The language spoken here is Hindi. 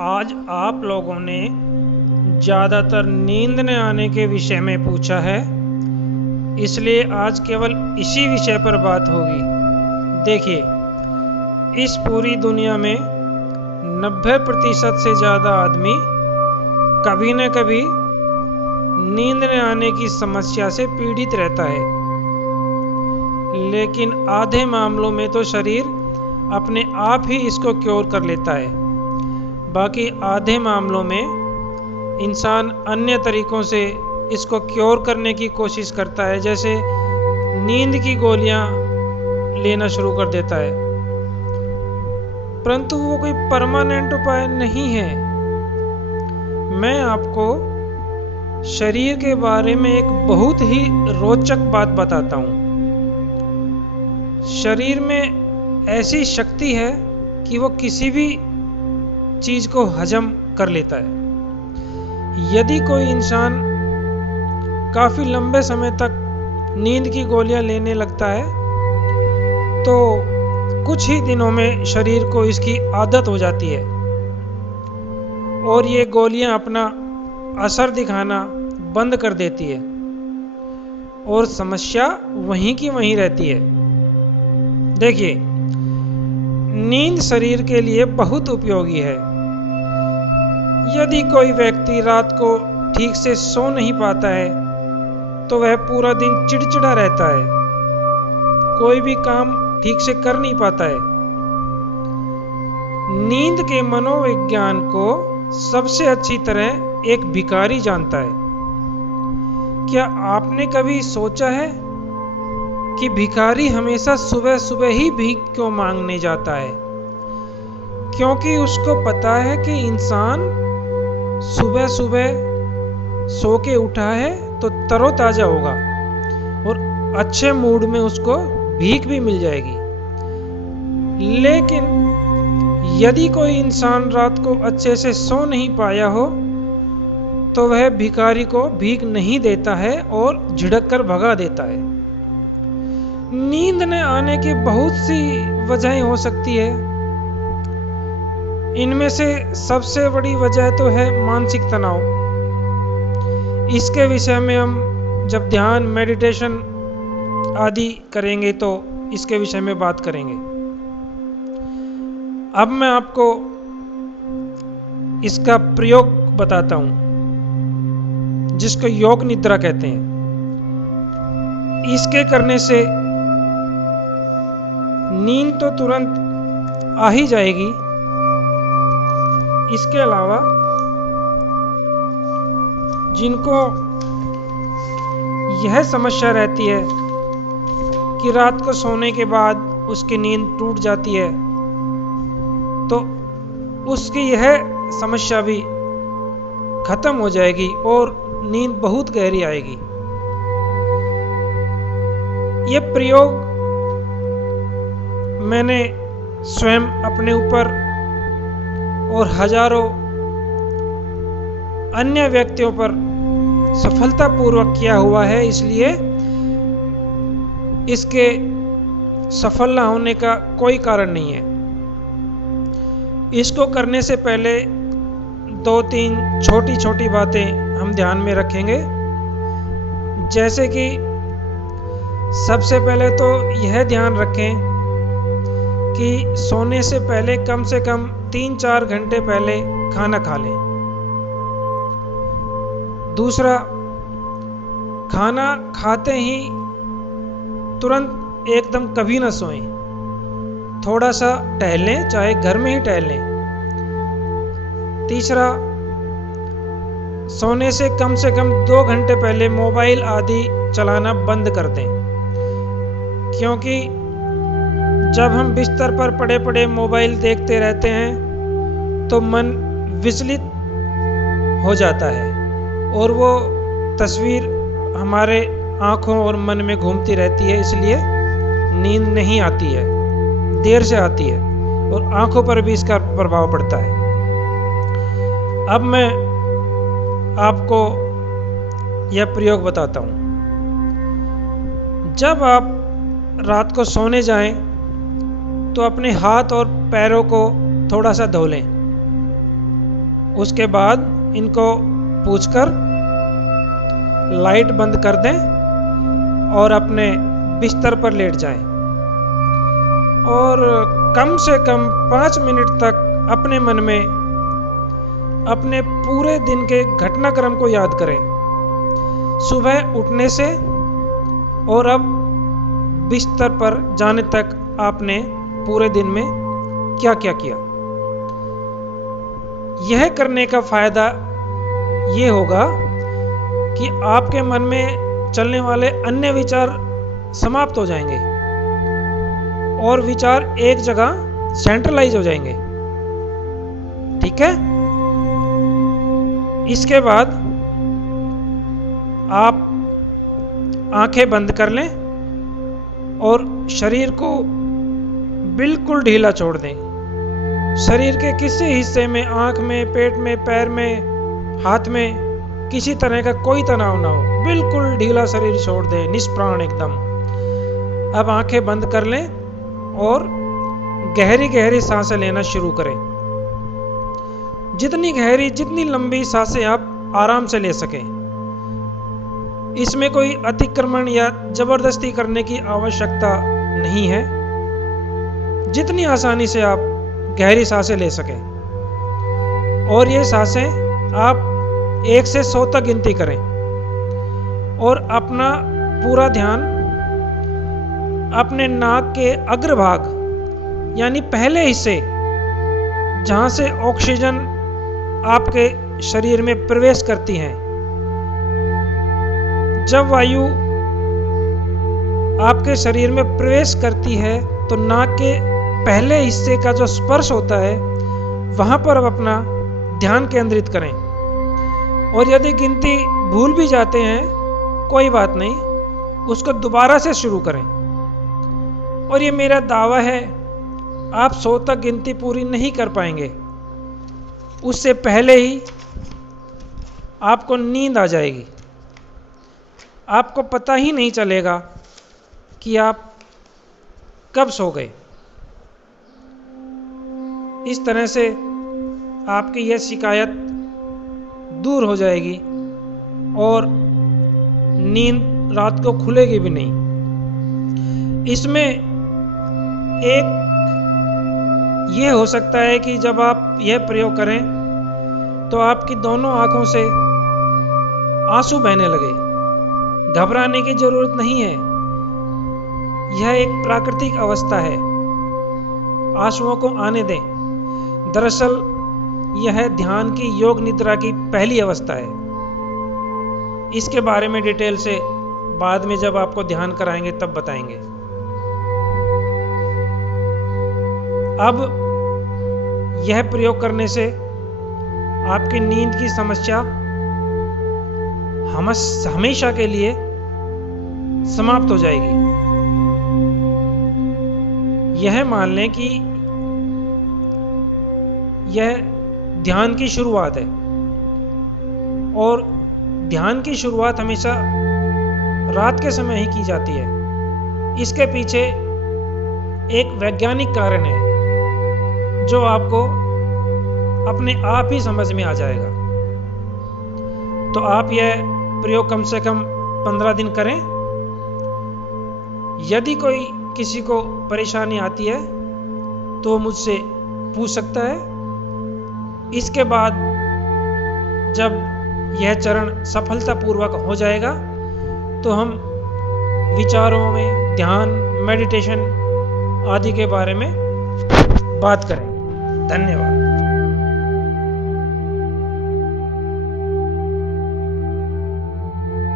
आज आप लोगों ने ज़्यादातर नींद न आने के विषय में पूछा है, इसलिए आज केवल इसी विषय पर बात होगी। देखिए, इस पूरी दुनिया में 90% से ज़्यादा आदमी कभी न कभी नींद न आने की समस्या से पीड़ित रहता है, लेकिन आधे मामलों में तो शरीर अपने आप ही इसको क्योर कर लेता है। बाकी आधे मामलों में इंसान अन्य तरीकों से इसको क्योर करने की कोशिश करता है, जैसे नींद की गोलियां लेना शुरू कर देता है, परंतु वो कोई परमानेंट उपाय नहीं है। मैं आपको शरीर के बारे में एक बहुत ही रोचक बात बताता हूँ। शरीर में ऐसी शक्ति है कि वो किसी भी चीज को हजम कर लेता है। यदि कोई इंसान काफी लंबे समय तक नींद की गोलियां लेने लगता है तो कुछ ही दिनों में शरीर को इसकी आदत हो जाती है और ये गोलियां अपना असर दिखाना बंद कर देती है और समस्या वहीं की वहीं रहती है। देखिए, नींद शरीर के लिए बहुत उपयोगी है। यदि कोई व्यक्ति रात को ठीक से सो नहीं पाता है तो वह पूरा दिन चिड़चिड़ा रहता है, कोई भी काम ठीक से कर नहीं पाता है। नींद के मनोविज्ञान को सबसे अच्छी तरह एक भिखारी जानता है। क्या आपने कभी सोचा है कि भिखारी हमेशा सुबह सुबह ही भीख क्यों मांगने जाता है? क्योंकि उसको पता है कि इंसान सुबह सुबह सो के उठा है तो तरोताजा होगा और अच्छे मूड में उसको भीख भी मिल जाएगी। लेकिन यदि कोई इंसान रात को अच्छे से सो नहीं पाया हो तो वह भिखारी को भीख नहीं देता है और झिड़क कर भगा देता है। नींद न आने की बहुत सी वजहें हो सकती है। इनमें से सबसे बड़ी वजह तो है मानसिक तनाव। इसके विषय में हम जब ध्यान, मेडिटेशन आदि करेंगे तो इसके विषय में बात करेंगे। अब मैं आपको इसका प्रयोग बताता हूं, जिसको योग निद्रा कहते हैं। इसके करने से नींद तो तुरंत आ ही जाएगी। इसके अलावा जिनको यह समस्या रहती है कि रात को सोने के बाद उसकी नींद टूट जाती है, तो उसकी यह समस्या भी खत्म हो जाएगी और नींद बहुत गहरी आएगी। यह प्रयोग मैंने स्वयं अपने ऊपर और हजारों अन्य व्यक्तियों पर सफलतापूर्वक किया हुआ है, इसलिए इसके सफल ना होने का कोई कारण नहीं है। इसको करने से पहले 2-3 छोटी छोटी बातें हम ध्यान में रखेंगे। जैसे कि सबसे पहले तो यह ध्यान रखें कि सोने से पहले कम से कम 3-4 घंटे पहले खाना खा लें। दूसरा, खाना खाते ही तुरंत एकदम कभी ना सोएं, थोड़ा सा टहलें, चाहे घर में ही टहलें। तीसरा, सोने से कम 2 घंटे पहले मोबाइल आदि चलाना बंद कर दें, क्योंकि जब हम बिस्तर पर पड़े पड़े मोबाइल देखते रहते हैं तो मन विचलित हो जाता है और वो तस्वीर हमारे आँखों और मन में घूमती रहती है, इसलिए नींद नहीं आती है, देर से आती है और आँखों पर भी इसका प्रभाव पड़ता है। अब मैं आपको यह प्रयोग बताता हूँ। जब आप रात को सोने जाएं तो अपने हाथ और पैरों को थोड़ा सा धो लें। उसके बाद इनको पूछकर लाइट बंद कर दें और अपने बिस्तर पर लेट जाएं और कम से कम 5 मिनट तक अपने मन में अपने पूरे दिन के घटनाक्रम को याद करें, सुबह उठने से और अब बिस्तर पर जाने तक आपने पूरे दिन में क्या क्या किया। यह करने का फायदा ये होगा कि आपके मन में चलने वाले अन्य विचार समाप्त हो जाएंगे और विचार एक जगह सेंट्रलाइज हो जाएंगे। ठीक है। इसके बाद आप आंखें बंद कर लें और शरीर को बिल्कुल ढीला छोड़ दें। शरीर के किसी हिस्से में, आंख में, पेट में, पैर में, हाथ में किसी तरह का कोई तनाव ना हो, बिल्कुल ढीला शरीर छोड़ दें, निष्प्राण एकदम। अब आंखें बंद कर लें और गहरी गहरी सांसें लेना शुरू करें। जितनी गहरी, जितनी लंबी सांसें आप आराम से ले सकें। इसमें कोई अतिक्रमण या जबरदस्ती करने की आवश्यकता नहीं है। जितनी आसानी से आप गहरी सांसें ले सकें और ये सांसें आप 1 से 100 तक गिनती करें और अपना पूरा ध्यान अपने नाक के अग्रभाग यानी पहले हिस्से, जहां से ऑक्सीजन आपके शरीर में प्रवेश करती है। जब वायु आपके शरीर में प्रवेश करती है तो नाक के पहले हिस्से का जो स्पर्श होता है वहां पर अब अपना ध्यान केंद्रित करें और यदि गिनती भूल भी जाते हैं कोई बात नहीं, उसको दोबारा से शुरू करें। और ये मेरा दावा है, आप 100 तक गिनती पूरी नहीं कर पाएंगे, उससे पहले ही आपको नींद आ जाएगी। आपको पता ही नहीं चलेगा कि आप कब सो गए। इस तरह से आपकी यह शिकायत दूर हो जाएगी और नींद रात को खुलेगी भी नहीं। इसमें एक ये हो सकता है कि जब आप यह प्रयोग करें तो आपकी दोनों आंखों से आंसू बहने लगे। घबराने की जरूरत नहीं है, यह एक प्राकृतिक अवस्था है, आंसुओं को आने दें। दरअसल यह ध्यान की योग निद्रा की पहली अवस्था है। इसके बारे में डिटेल से बाद में जब आपको ध्यान कराएंगे तब बताएंगे। अब यह प्रयोग करने से आपकी नींद की समस्या हमेशा के लिए समाप्त हो जाएगी। यह मान लें कि यह ध्यान की शुरुआत है और ध्यान की शुरुआत हमेशा रात के समय ही की जाती है। इसके पीछे एक वैज्ञानिक कारण है जो आपको अपने आप ही समझ में आ जाएगा। तो आप यह प्रयोग कम से कम 15 दिन करें। यदि कोई किसी को परेशानी आती है तो मुझसे पूछ सकता है। इसके बाद जब यह चरण सफलतापूर्वक हो जाएगा तो हम विचारों में ध्यान, मेडिटेशन आदि के बारे में बात करें। धन्यवाद।